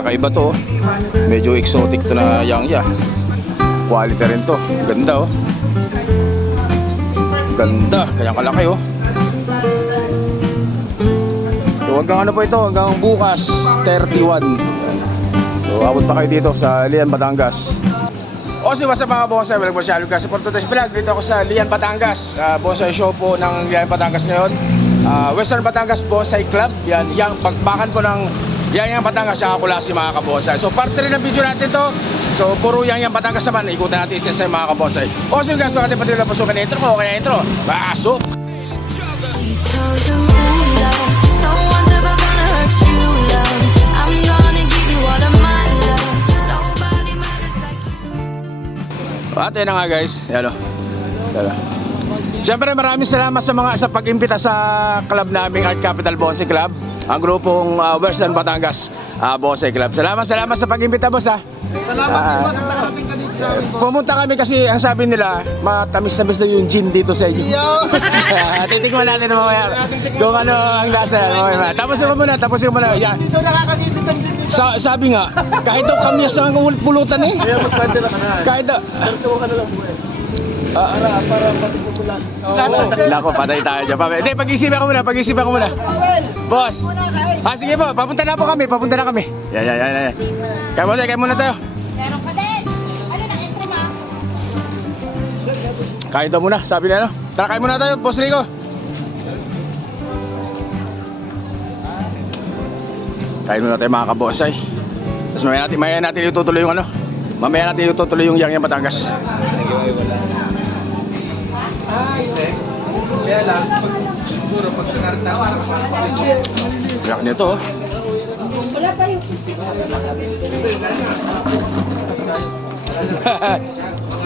kakaiba to. Medyo exotic to na Yangya. Quality rin to. Ganda oh. Ganda, kaya kalaki oh. So hanggang ano po ito, hanggang bukas 31. So abot pa kayo dito sa Lian, Batangas. O si what's up mga bonsai, welcome sa Lugar sa Portuguese Vlog. Dito ako sa Lian, Batangas. Bonsai show po ng Lian, Batangas ngayon. Western Batangas Bonsai Club. Yan, yung pagbakan po ng Yang Batangas sa Kulasi mga kabonsai. So part 3 ng video natin to. So puro Yang Batangas naman, ikutan natin isa sa mga kabonsai. O so guys, bakit pati na pasukan na intro ko, kaya intro. Pasok! At yun na nga guys, yan o. Siyempre maraming salamat sa pag-imbita sa club naming Art Capital Bonsai Club. Ang grupong Western Batangas Bonsai Club. Salamat sa pag-imbita boss ha. Salamat din boss, ang nakating ka dito sa amin boss. Pumunta kami kasi ang sabi nila, matamis-tamis na yung gin dito sa inyo. Titikman natin mamaya kung ano ang lasa. Tapusin mo muna. Yan. Dito nakakasipit ang gin dito. Sabi nga, kahit daw kami sa pulutan eh. Kaya magpwede na ka na. Kahit daw. Serso ka na lang po eh. Para patikulan. Nako, patay tayo dyan. Hindi, pag-isipan ko muna. Boss. Sige po, papunta na kami. Yan. Kaya muna tayo. Meron pa din. Ano na, entry ba? Kain daw muna, sabi na ano. Tara, kain muna tayo, Boss Rico. Kain muna tayo mga kabosay. Tapos mamaya natin itutuloy yung ano. Mamaya natin itutuloy yung Yang Batangas. Kaya lang, siguro pag sinarta, Yak nito oh. Wala tayo.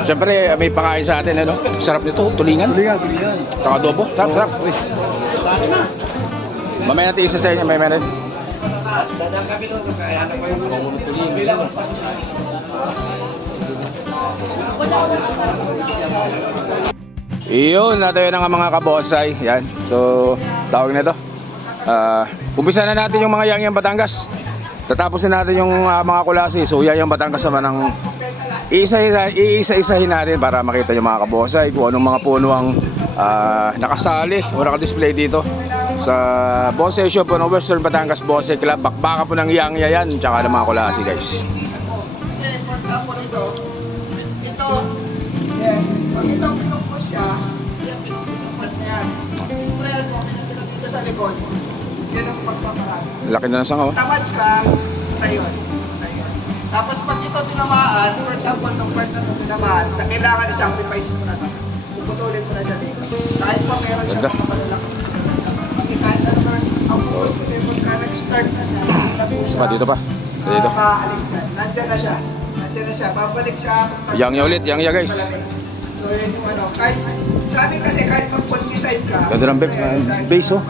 Siyempre may pakain sa atin ano. Sarap nito, tulingan. Saka adobo, sarap. Mamaya natin isa sa inyo, mamaya natin. dadang kami doon kasi ano ko yung bilang. Iyon, natin na nga mga kabosay. Yan, so tawag na ito. Umpisa na natin yung mga Yang Batangas. Tatapos na natin yung mga kulasi. So Yang Batangas naman ang iisa-isahin natin para makita yung mga kabosay kung anong mga puno ang nakasali o nakadisplay dito sa bonsai shop ng Western Batangas Bonsai Club. Bakbaka po ng Yang yan, tsaka ng mga kulasi guys. Kasi for example ito, pag ito pinukpo siya, yan pinukpo niya. Sprayer mo, pinagpinag dito sa likod. Yan ang pagpaparaan. Laki na ng sanga oh. Tamad ka, tayo. Tapos pag ito tinamaan, for example, ng part na ito tinamaan, kailangan i-sacrifice mo na ito. Puputulin mo na siya dito. Kahit pa meron siya Ganda. mga malalaki. Kasi kahit ano na, ang focus kasi pagka nag-start na siya, nalabo siya. Dito pa. Dito. Makaalis na. Nandyan na siya. Babalik siya. Yang ulit, Yang guys. So yun yung ano, kahit, sabi kasi kahit pag pag-decide ka. Ganda ng base oh.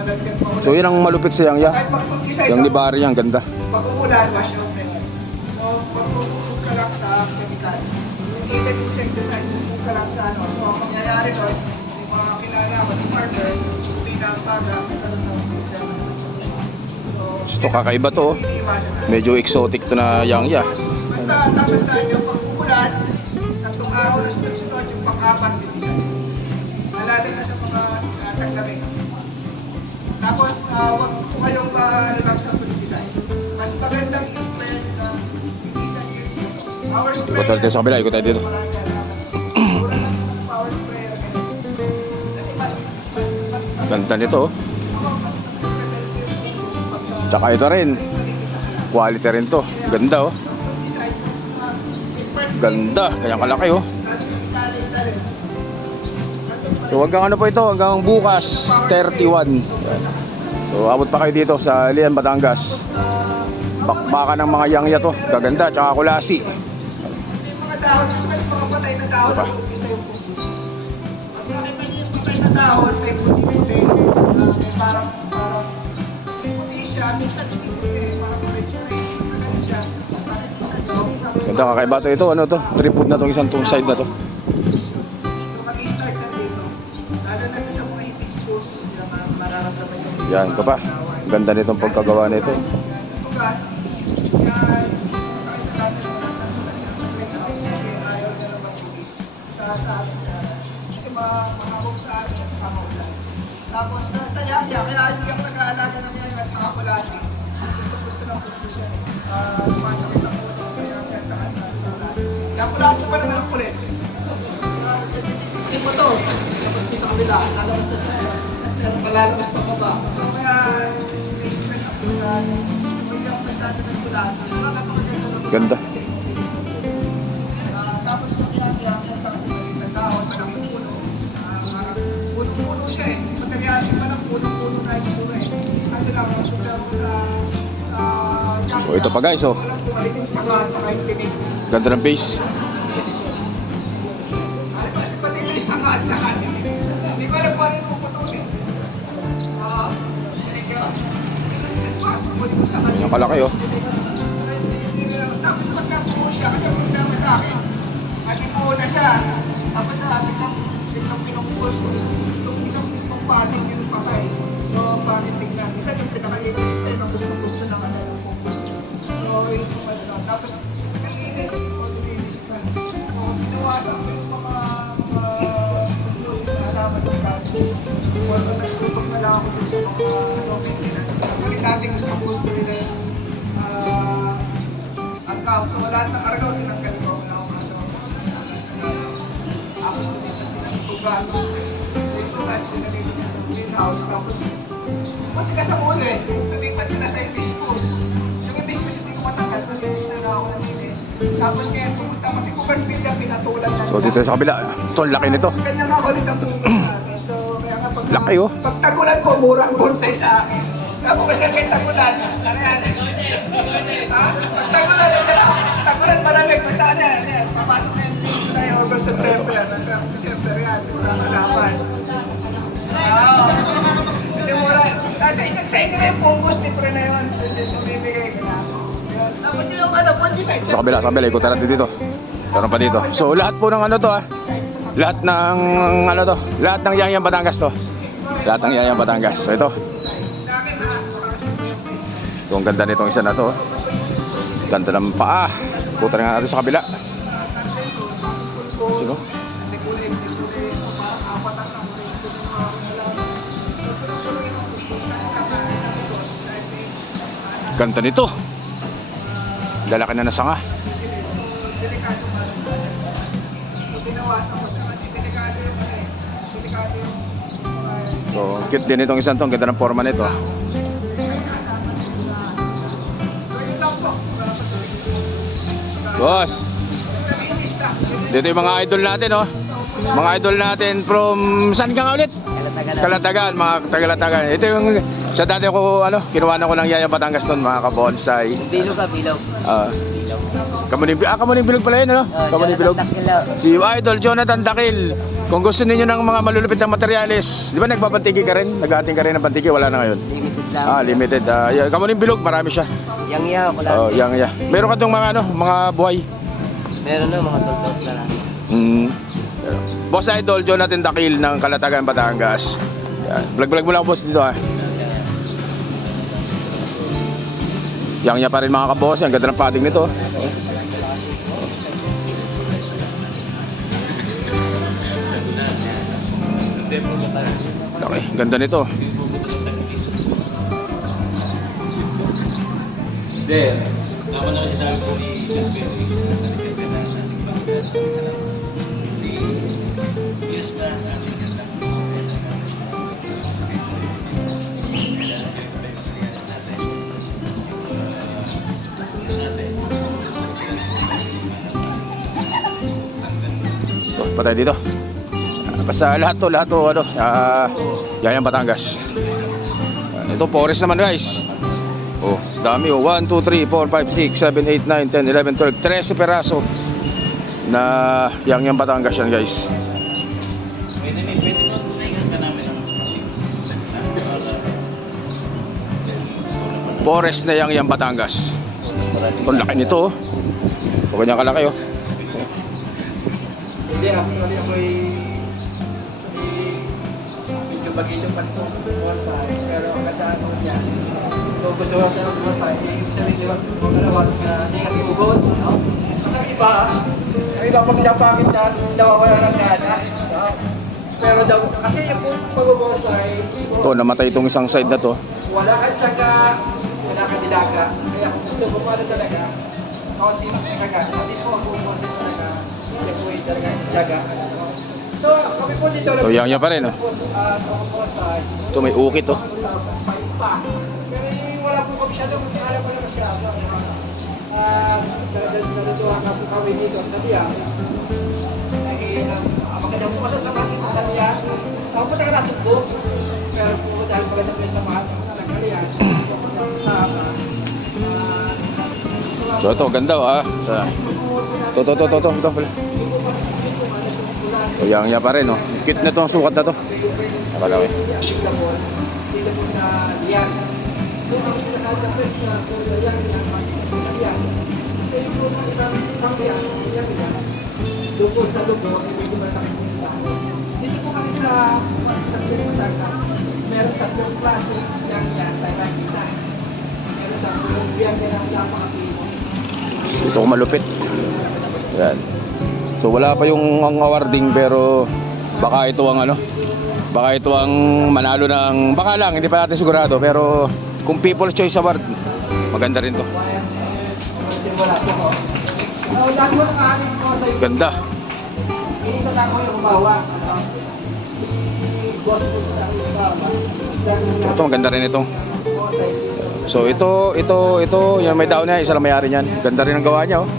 So yun ang malupit sa Yang. Kahit pag pag-decide Yung ka, libari yan, ganda. pag umulan, wash out na yun. So, pag pupulog ka lang sa chemical, yung native insecticide, pupulog ka lang sa ano. So, ang mangyayari doon, yung mga kilala ko, yung partner, pinagpaga, nagkaroon ng Ito kakaiba to oh. Medyo exotic to na Yang. Basta, tatandaan nyo, pag umulan, tatlong araw na sunod-sunod, yung pang-apat yung isa. Nalalim na sa mga taglamig. Tapos, huwag po kayong relax sa pag-design. Mas magandang i-spread na isa yung power sprayer. Ikot tayo sa kabila, ikot tayo dito. Power sprayer. Kasi mas Ganda nito oh. Tsaka ito rin. Quality rin to. Ganda oh. Ganda, kaya kalaki oh. So hanggang ano po ito, hanggang bukas 31. So abot pa kayo dito sa Lian, Batangas. Bakbaka ng mga Yang to. Gaganda, tsaka kulasi. mga dahon, usually mga patay na dahon, Diba? umpisa yung puti. Pag nakita niyo yung patay na dahon, may puti-puti, may parang may puti siya, minsan hindi puti, parang orange-orange, ganun siya. Ganda, kakaiba to ito. Ano to? Tripod na tong isang side na to. So mag-i-start na dito, lalo na sa mga hibiscus, mararamdaman yung Yan, ito pa. Ganda nitong pagkagawa nito. tugas, Kaya, punta kayo sa lahat ng mga kasi ayaw niya naman hindi. Sa amin sa kasi mahawag sa akin at saka maulan. Tapos sa Yaya, kaya hindi ako nag-aalaga ng Yaya at saka kulasing. Gusto ng puto siya. Sumasakit ang puto sa Yaya at saka sa kulasing. Kaya kulasing pa naman ang kulit. Hindi mo to. Tapos dito kabila, lalabas na sa palalabas pa pa ba. So kaya may stress ako na hindi ako masyado ng kulasing. Nakakatawa niya sa mga Ganda. tapos yung Yaya, punta kasi ng dahon, malaking puno. Parang puno-puno siya eh. Pagkalialis pa lang puno-puno na yung sura eh. Kasi lang, punta ako sa Yaya. So ito pa guys, oh. Walang buhay yung saka at saka yung tinig. Ganda ng base. Pati yung saka at saka tinig. Hindi ko alam paano yung puputulin. Nakalaki oh. Tapos pagkapuno siya, kasi ang problema sa akin, nag-ipuno na siya. Tapos sa akin lang, biglang pinumpulse ko. Itong isang mismong pating yung patay. So, bakit tignan? Isa yung pinaka-ilis pa yun, gusto-gusto na ano yung focus. So, ito ano. Tapos, nalinis o nilinis ka. So, pinawasan ko yung mga tutusin na alaman ng kasi. So, nagtutok na lang ako dun sa mga maintenance. Kasi dati gusto nila yung angkaw. So, wala na karagaw, tinanggal ko. Wala akong magawa. Tapos, lumipat sila sa tugas. Yung tugas, pinalipat sa greenhouse. Tapos, buti ka sa muli. Lumipat sila sa hibiscus. Yung hibiscus, hindi ko matanggal. So, linis na ako ng linis. Tapos, ngayon, pumunta ko. Hindi ko Bernfield ang pinatulan na. So dito sa kabila. Ito, ang laki nito. Ganyan nga ulit ang pumunta natin. So, kaya nga pag... Laki, oh. Pag tagulan ko, murang bonsai sa akin. Tapos kasi kay tagulan, ano yan? Ha? Pag tagulan malamig, basta ano yan? Papasok na yan, July, August, September. Hanggang December yan, mura malaman. Oo. Kasi mura, sa inyo na yung punggos, libre na yun. Bumibigay ka na. Yun. Tapos yung ano, fungicide. Sa kabila, ikutan natin dito. Meron pa dito. So lahat po ng ano to ah. Lahat ng ano to. Lahat ng Yayang Batangas to. Lahat ng Yayang Batangas. So ito. Sa akin na, Ito ang ganda nitong isa na to. Ganda ng paa. Ikutan nga natin sa kabila. Sino? Ganda nito. Lalaki na sanga. Delikado ba? Binawasan ko siya kasi delikado yung ano eh. Delikado yung... So cute din itong isang to. Ang ganda ng forma nito. Boss, dito yung mga idol natin, oh. Mga idol natin from saan ka nga ulit? Kalatagan, mga Tagalatagan. Ito yung sa dati ko kinuha ko ng Yayang Batangas noon, mga kabonsai. Bilog ka, bilog. Bilog. Kamuning Bilog pala yun, ano? Kamuning Bilog. Si Idol Jonathan Dakil. Kung gusto niyo ng mga malulupit na materyales, di ba nagbabantigi ka rin? Nag-aating ka rin ng bantigi, wala na ngayon. Limited lang. Limited. Kamuning Bilog, marami siya. Yang wala. Oh, yang. Meron ka tong mga mga buhay. Meron na mga soldot na lang. Boss Idol Jonathan Dakil ng Kalatagan, Batangas. Yan. Vlog mo lang boss dito ha. Yang pa rin mga kaboss. Ang ganda ng padding nito. Okay, ganda nito. Ito, patay dito. Basta lahat to Yayang Batangas. Ito forest naman guys. Oh, dami oh. 1, 2, 3, 4, 5, 6, 7, 8, 9, 10, 11, 12 13 peraso na Yayang Batangas yan guys. Forest na Yayang Batangas. Ito laki nito oh. Ito kanyang kalaki oh. Hindi, actually ako'y medyo medyo bagito pa ito sa bonsai, pero ang gandaan mo yan. Kung gusto mo ng bonsai, ibig sabihin, di ba, hindi kasi ugod, no? Kasi ang iba, pag napakit na, nawawala ng gana, no? Pero daw, kasi yung pag-bonsai, Ito, namatay itong isang side na to. wala kang tsaga, wala kang dilaga. Kaya kung gusto mo paano talaga, kaunti mo tsaga. Kasi po ang bonsai talaga, hindi talaga tsaga. So, kami po dito. So, yang pa rin, no? Bonsai, Ito, may ukit, oh. 2,005 pa. Pero wala po kami masyado kasi alam ko na masyado. Natutuwa ka po kami dito sa Liya. Dahil maganda po masasama dito sa Liya. Ako po taga Nasugbo. Pero po dahil maganda po yung samahan ng Liya. Sama. So, ito, ganda, oh, ah. Ito. So, yang pa rin, oh. Cute na itong sukat na to. Nakalaki. Dito po sa Liya. So, ang pinaka-the-best na po sa Liya, kasi yung po ng isang Liya, doon po sa lugo, medyo malaki po yung lahat. Dito po kasi sa Liya Batangas, meron tatlong klase yang yan, tayo nakikita. Meron sa Colombian na napakapimo. Ito ko malupit. Yan. So wala pa yung ang awarding pero baka ito ang ano. Baka ito ang manalo ng baka lang, hindi pa natin sigurado pero kung People's Choice Award, maganda rin to. Simula po. Dati mo ng aking ko sa Ganda. isa lang ko yung umawa. Si boss ko sa umawa. Ito maganda rin ito. So ito, yung may daon niya, isa lang may-ari niyan. Ganda rin ang gawa niya, oh.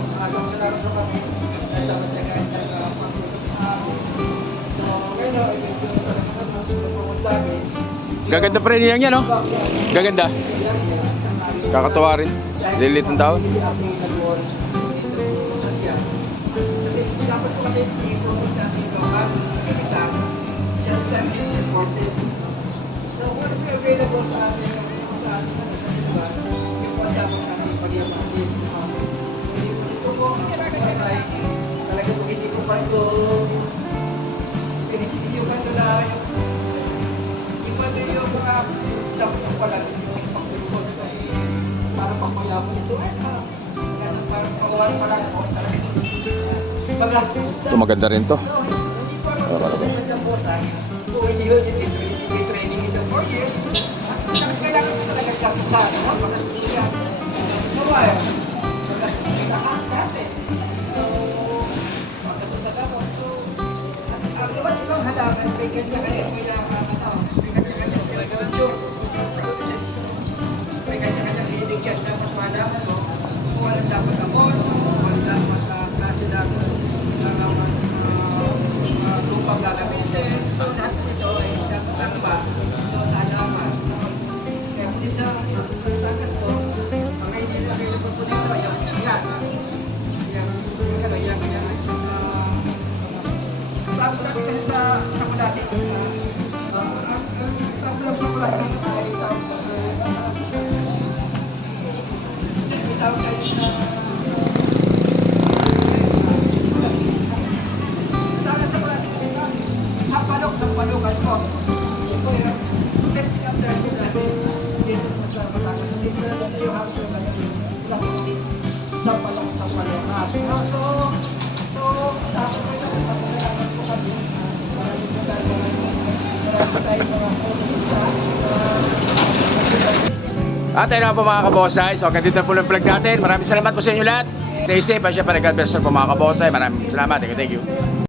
Gaganda pa rin yan, oh. Gaganda. Kakatuwa rin. Lilit ng daon. So, what we available sa atin sa diba? Yung dapat natin pag-iapagin. Ito po, talaga po hindi ko pa ito pinipigil ka na iba na yung mga dapat yung pala yung pag-report para pagmayapon ito ay parang pagawain pa lang ako talaga magastos. Ito maganda rin to. Kung hindi yun, yung training ito 4 years, kailangan ko talaga kasasan. So, why? Magkasusan lahat natin. So, magkasusan ako. So, ang ibang halaman, may kanya-kanya may kanya-kanya hiligyan dapat malaman mo kung walang dapat ako, walang dapat klase dapat lupang gagamitin. So, lahat ito ay dapat ang ba ito sa alaman. Kaya hindi sa tagas po, ang hindi na available po dito ay yan. Yan ay sa sabi natin kasi sa kulasi. Ang sabi lang sa kulasi ay sa sampalokan po. Ito yung technique of driving natin. Dito mas Batangas. Dito na dito yung house na plastic. Sampalokan. So, sa akin po ito, papasalamat po kami. Maraming po tayo mga posista. At ayun na po mga kabosay. So hanggang dito po lang vlog natin. Maraming salamat po sa inyo lahat. Stay safe. At syempre God bless po mga kabosay. Maraming salamat. Thank you.